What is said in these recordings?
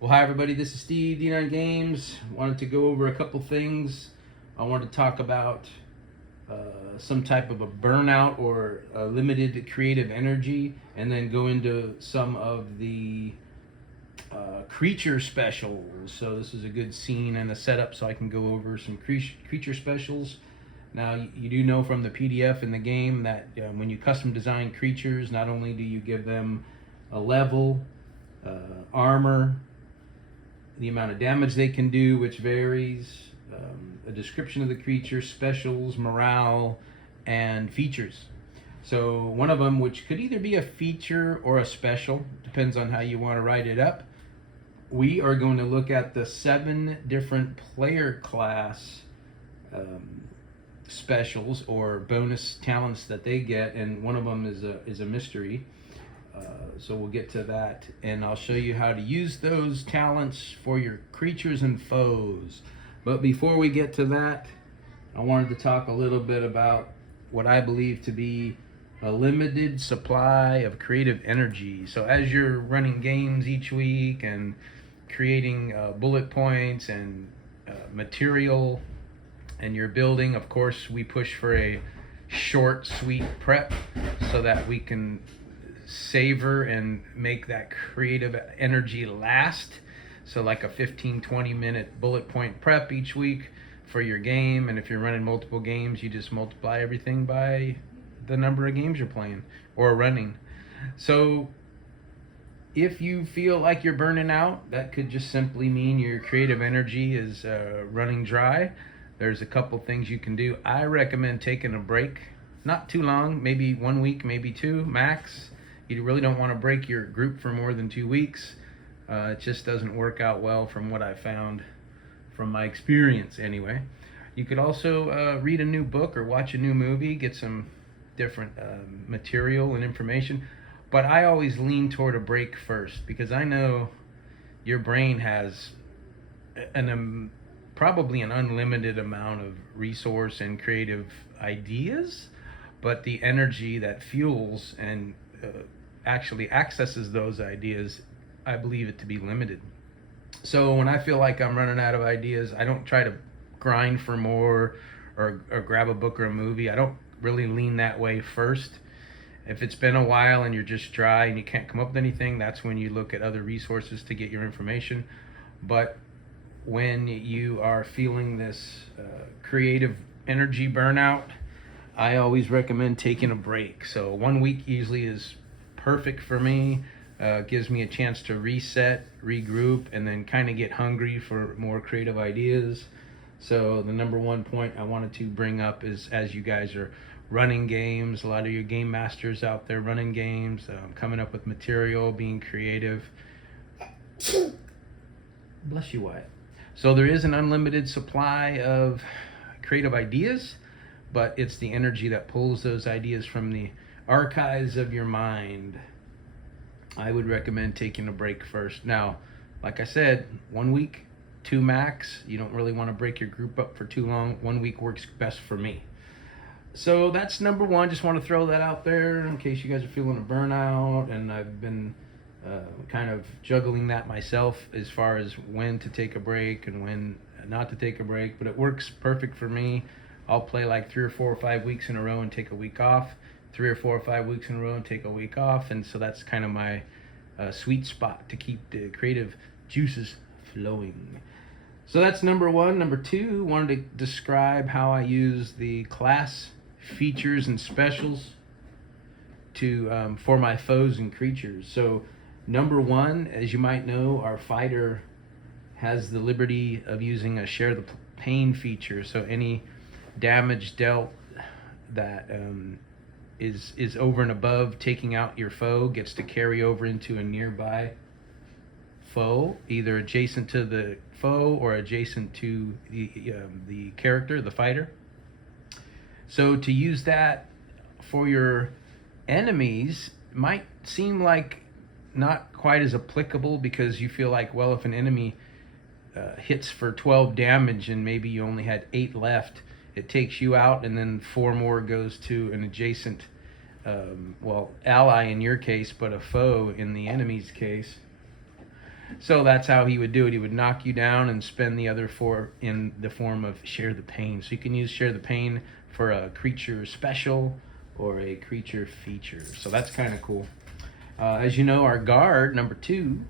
Well, hi everybody, this is Steve, D9 Games. Wanted to go over a couple things. I wanted to talk about some type of a burnout or a limited creative energy, and then go into some of the creature specials. So this is a good scene and a setup so I can go over some creature specials. Now, you do know from the PDF in the game that when you custom design creatures, not only do you give them a level, armor, the amount of damage they can do, which varies, a description of the creature, specials, morale, and features. So one of them, which could either be a feature or a special, depends on how you want to write it up. We are going to look at the 7 different player class specials or bonus talents that they get, and one of them is a mystery. So we'll get to that, and I'll show you how to use those talents for your creatures and foes. But before we get to that, I wanted to talk a little bit about what I believe to be a limited supply of creative energy. So as you're running games each week and creating bullet points and material, and you're building, of course, we push for a short, sweet prep so that we can savor and make that creative energy last. So like a 15-20 minute bullet point prep each week for your game, and if you're running multiple games, you just multiply everything by the number of games you're playing or running. So if you feel like you're burning out, that could just simply mean your creative energy is running dry. There's a couple things you can do. I recommend taking a break, not too long, maybe 1 week, maybe 2 max. You really don't want to break your group for more than 2 weeks. It just doesn't work out well from what I found from my experience anyway. You could also read a new book or watch a new movie, get some different material and information. But I always lean toward a break first, because I know your brain has probably an unlimited amount of resource and creative ideas, but the energy that fuels and actually accesses those ideas, I believe it to be limited. So when I feel like I'm running out of ideas, I don't try to grind for more or grab a book or a movie. I don't really lean that way first. If it's been a while and you're just dry and you can't come up with anything, that's when you look at other resources to get your information. But when you are feeling this creative energy burnout, I always recommend taking a break. So 1 week usually is perfect for me. Gives me a chance to reset, regroup, and then kind of get hungry for more creative ideas. So the number one point I wanted to bring up is, as you guys are running games, a lot of your game masters out there running games, coming up with material, being creative. Bless you, Wyatt. So there is an unlimited supply of creative ideas, but it's the energy that pulls those ideas from the archives of your mind. I would recommend taking a break first. Now, like I said, 1 week, 2 max. You don't really want to break your group up for too long. 1 week works best for me. So that's number one. Just want to throw that out there in case you guys are feeling a burnout, and I've been kind of juggling that myself as far as when to take a break and when not to take a break, but it works perfect for me. I'll play like 3 or 4 or 5 weeks in a row and take a week off, 3 or 4 or 5 weeks in a row and take a week off, and so that's kind of my sweet spot to keep the creative juices flowing. So that's number one. Number two, wanted to describe how I use the class features and specials to for my foes and creatures. So number one, as you might know, our fighter has the liberty of using a share the pain feature. So any damage dealt that is over and above taking out your foe gets to carry over into a nearby foe, either adjacent to the foe or adjacent to the character, the fighter. So to use that for your enemies might seem like not quite as applicable, because you feel like, well, if an enemy hits for 12 damage and maybe you only had 8 left, it takes you out, and then 4 more goes to an adjacent ally in your case, but a foe in the enemy's case. So that's how he would do it. He would knock you down and spend the other 4 in the form of share the pain. So you can use share the pain for a creature special or a creature feature. So that's kind of cool. As you know, our guard, number 2,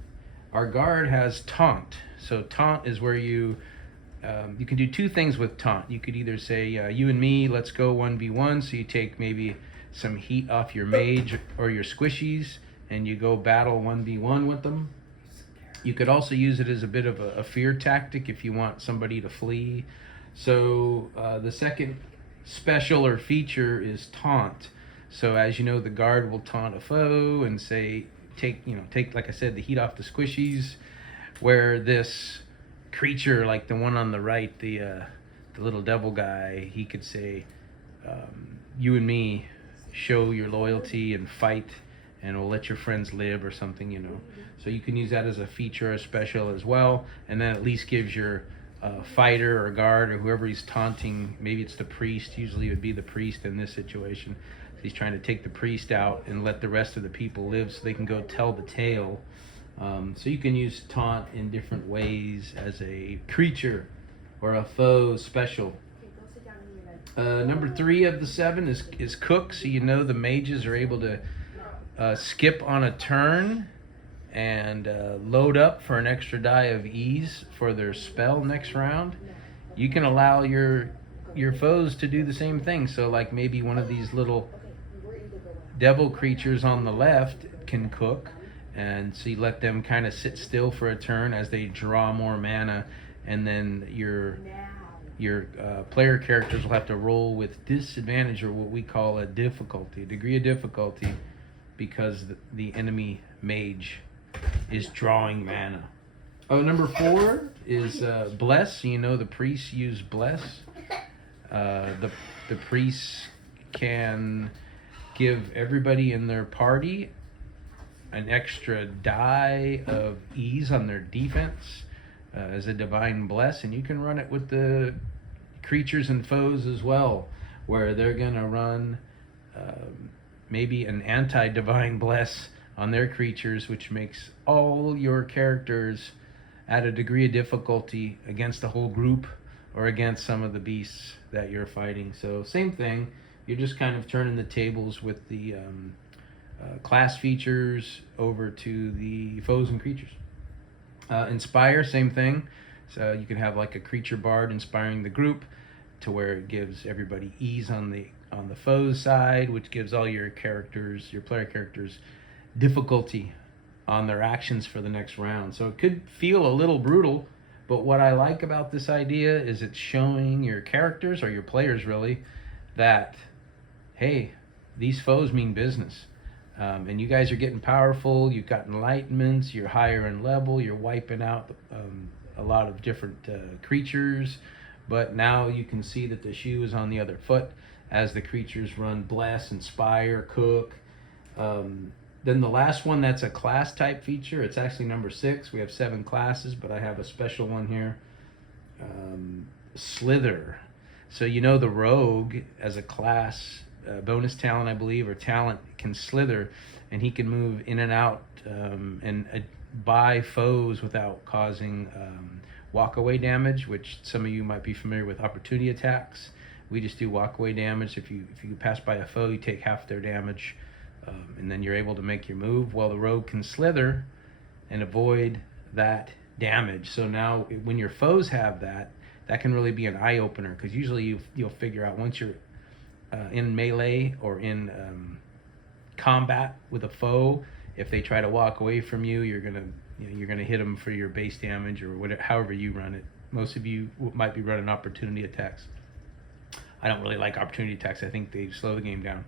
our guard has taunt. So taunt is where you can do 2 things with taunt. You could either say, you and me, let's go 1v1. So you take maybe some heat off your mage or your squishies and you go battle 1v1 with them. You could also use it as a bit of a fear tactic if you want somebody to flee. So the second special or feature is taunt. So as you know, the guard will taunt a foe and say, take like I said, the heat off the squishies. Where this creature, like the one on the right, the little devil guy, he could say, you and me, show your loyalty and fight, and we'll let your friends live or something. So you can use that as a feature or special as well, and then at least gives your fighter or guard or whoever he's taunting, maybe it's the priest, usually it would be the priest in this situation. So he's trying to take the priest out and let the rest of the people live so they can go tell the tale. So you can use taunt in different ways as a creature or a foe special. Number 3 of the 7 is cook. So the mages are able to skip on a turn and load up for an extra die of ease for their spell next round. You can allow your foes to do the same thing. So like maybe one of these little devil creatures on the left can cook. And so you let them kind of sit still for a turn as they draw more mana, and then your player characters will have to roll with disadvantage, or what we call a degree of difficulty, because the enemy mage is drawing mana. Number 4 is bless. So the priests use bless. The priests can give everybody in their party an extra die of ease on their defense as a divine bless, and you can run it with the creatures and foes as well, where they're gonna run maybe an anti-divine bless on their creatures, which makes all your characters at a degree of difficulty against the whole group or against some of the beasts that you're fighting. So same thing, you're just kind of turning the tables with the class features over to the foes and creatures. Inspire, same thing. So you can have like a creature bard inspiring the group to where it gives everybody ease on the foes side, which gives all your characters, your player characters, difficulty on their actions for the next round. So it could feel a little brutal, but what I like about this idea is it's showing your characters, or your players really, that hey, these foes mean business. And you guys are getting powerful, you've got enlightenments, you're higher in level, you're wiping out a lot of different creatures, but now you can see that the shoe is on the other foot as the creatures run bless, inspire, cook. Then the last one, that's a class type feature. It's actually number 6. We have 7 classes, but I have a special one here. Slither. So the rogue as a class, bonus talent, I believe, or talent, can slither, and he can move in and out and by foes without causing walk away damage, which some of you might be familiar with opportunity attacks. We just do walk away damage. If you pass by a foe, you take half their damage, and then you're able to make your move. Well, the rogue can slither and avoid that damage. So now when your foes have that can really be an eye opener, because usually you'll figure out once you're in melee or in combat with a foe, if they try to walk away from you, you're gonna hit them for your base damage or whatever, however you run it. Most of you might be running opportunity attacks. I don't really like opportunity attacks. I think they slow the game down.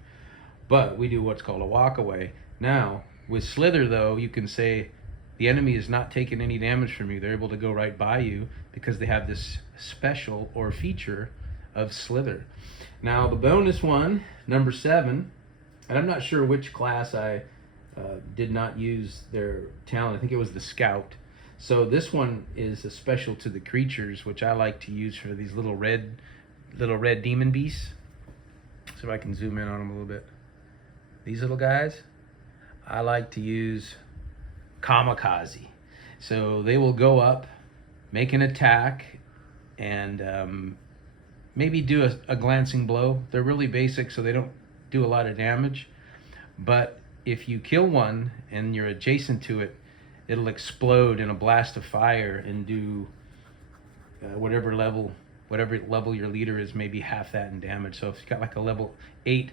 But we do what's called a walk away. Now with slither though, you can say the enemy is not taking any damage from you. They're able to go right by you because they have this special or feature of slither. Now the bonus one, number 7, and I'm not sure which class I did not use their talent. I think it was the scout. So this one is a special to the creatures, which I like to use for these little red demon beasts. So if I can zoom in on them a little bit. These little guys, I like to use kamikaze. So they will go up, make an attack, and maybe do a glancing blow. They're really basic, so they don't do a lot of damage. But if you kill one and you're adjacent to it, it'll explode in a blast of fire and do whatever level your leader is, maybe half that in damage. So if you've got like a level 8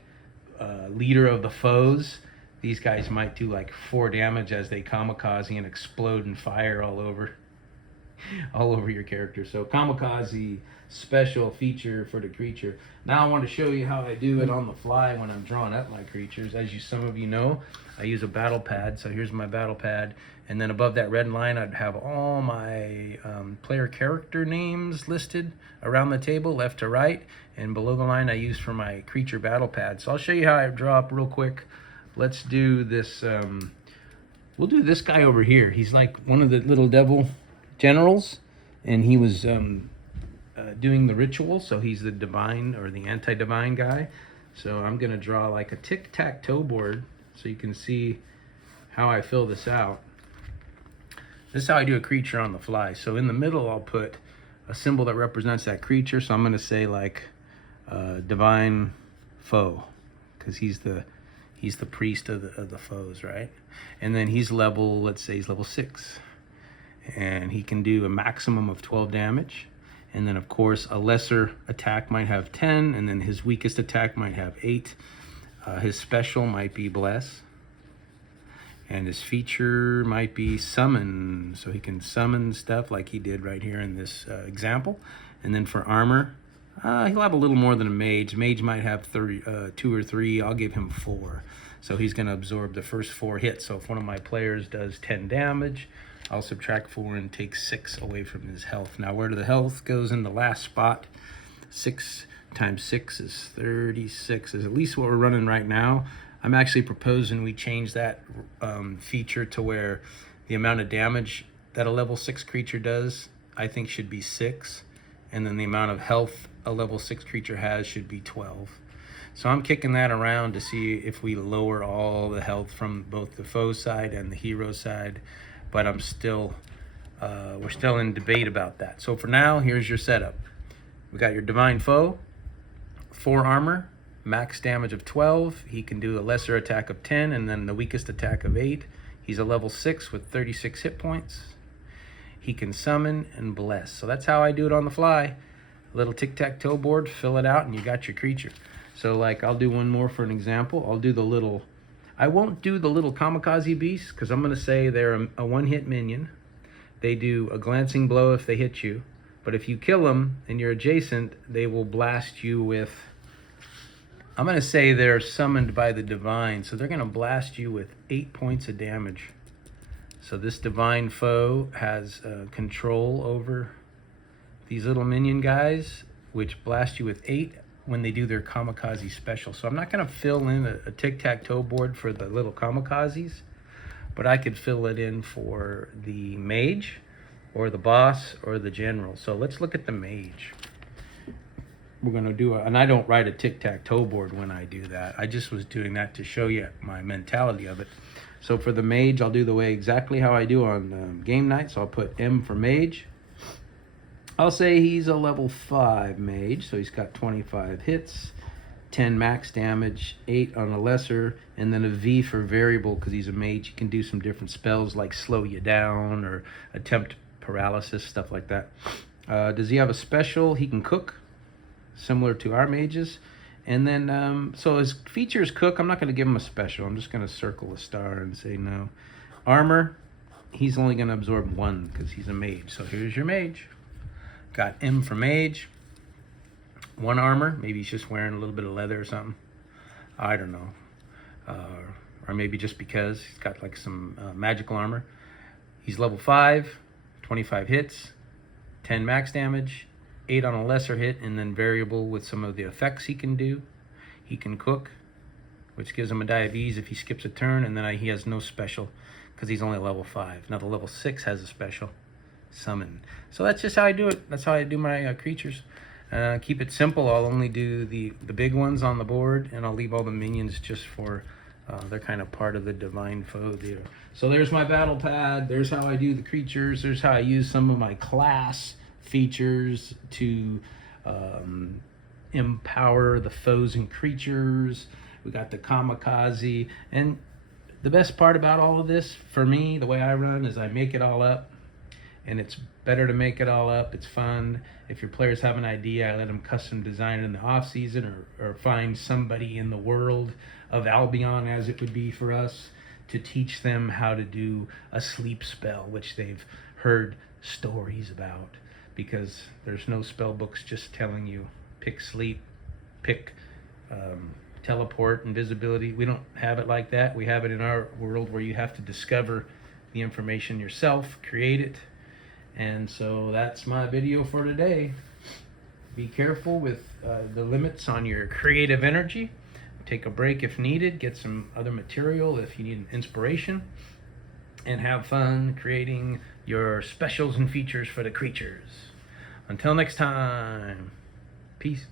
leader of the foes, these guys might do like 4 damage as they kamikaze and explode in fire all over your character. So kamikaze, special feature for the creature. Now I want to show you how I do it on the fly when I'm drawing up my creatures. As some of you know, I use a battle pad. So here's my battle pad, and then above that red line I'd have all my player character names listed around the table, left to right, and below the line I use for my creature battle pad. So I'll show you how I draw up real quick. Let's do this. We'll do this guy over here. He's like one of the little devil generals, and he was doing the ritual, so he's the divine or the anti-divine guy. So I'm gonna draw like a tic-tac-toe board so you can see how I fill this out. This is how I do a creature on the fly. So in the middle I'll put a symbol that represents that creature. So I'm gonna say like divine foe, because he's the priest of the foes, right? And then he's level, let's say he's level 6, and he can do a maximum of 12 damage. And then of course a lesser attack might have 10, and then his weakest attack might have 8. His special might be bless, and his feature might be summon, so he can summon stuff like he did right here in this example. And then for armor, he'll have a little more than a mage. Mage might have 2 or 3. I'll give him 4. So he's going to absorb the first 4 hits. So if one of my players does 10 damage, I'll subtract 4 and take 6 away from his health. Now where the health goes in the last spot, 6 times 6 is 36, is at least what we're running right now. I'm actually proposing we change that feature to where the amount of damage that a level 6 creature does, I think, should be 6. And then the amount of health a level 6 creature has should be 12. So I'm kicking that around to see if we lower all the health from both the foe side and the hero side. But I'm still, we're still in debate about that. So for now, here's your setup. We got your divine foe, 4 armor, max damage of 12. He can do a lesser attack of 10, and then the weakest attack of 8. He's a level 6 with 36 hit points. He can summon and bless. So that's how I do it on the fly. A little tic-tac-toe board, fill it out, and you got your creature. So like, I'll do one more for an example. I'll do the little, I won't do the little kamikaze beasts, because I'm going to say they're a one-hit minion. They do a glancing blow if they hit you. But if you kill them and you're adjacent, they will blast you with, I'm going to say they're summoned by the divine. So they're going to blast you with 8 points of damage. So this divine foe has control over these little minion guys, which blast you with 8 when they do their kamikaze special. So I'm not going to fill in a tic-tac-toe board for the little kamikazes, but I could fill it in for the mage or the boss or the general. So let's look at the mage. We're going to do and I don't write a tic-tac-toe board when I do that. I just was doing that to show you my mentality of it. So for the mage, I'll do the way exactly how I do on game night. So I'll put M for mage. I'll say he's a level 5 mage, so he's got 25 hits, 10 max damage, 8 on a lesser, and then a V for variable, because he's a mage. He can do some different spells like slow you down or attempt paralysis, stuff like that. Does he have a special? He can cook, similar to our mages. And then, so his features cook. I'm not going to give him a special. I'm just going to circle a star and say no. Armor, he's only going to absorb 1 because he's a mage. So here's your mage. Got M for mage. 1 armor. Maybe he's just wearing a little bit of leather or something. I don't know. Or maybe just because he's got like some magical armor. He's level 5, 25 hits, 10 max damage, 8 on a lesser hit, and then variable with some of the effects he can do. He can cook, which gives him a die of ease if he skips a turn, and then he has no special because he's only level 5. Now the level 6 has a special, summon. So that's just how I do it. That's how I do my creatures. Keep it simple. I'll only do the big ones on the board, and I'll leave all the minions just for They're kind of part of the divine foe there. So there's my battle pad. There's how I do the creatures. There's how I use some of my class features to empower the foes and creatures. We got the kamikaze. And the best part about all of this, for me, the way I run, is I make it all up. And it's better to make it all up. It's fun. If your players have an idea, I let them custom design it in the off season, or find somebody in the world of Albion, as it would be for us, to teach them how to do a sleep spell, which they've heard stories about, because there's no spell books just telling you pick sleep, pick teleport, invisibility. We don't have it like that. We have it in our world where you have to discover the information yourself, create it. And so that's my video for today. Be careful with the limits on your creative energy. Take a break if needed. Get some other material if you need an inspiration. And have fun creating your specials and features for the creatures. Until next time, peace.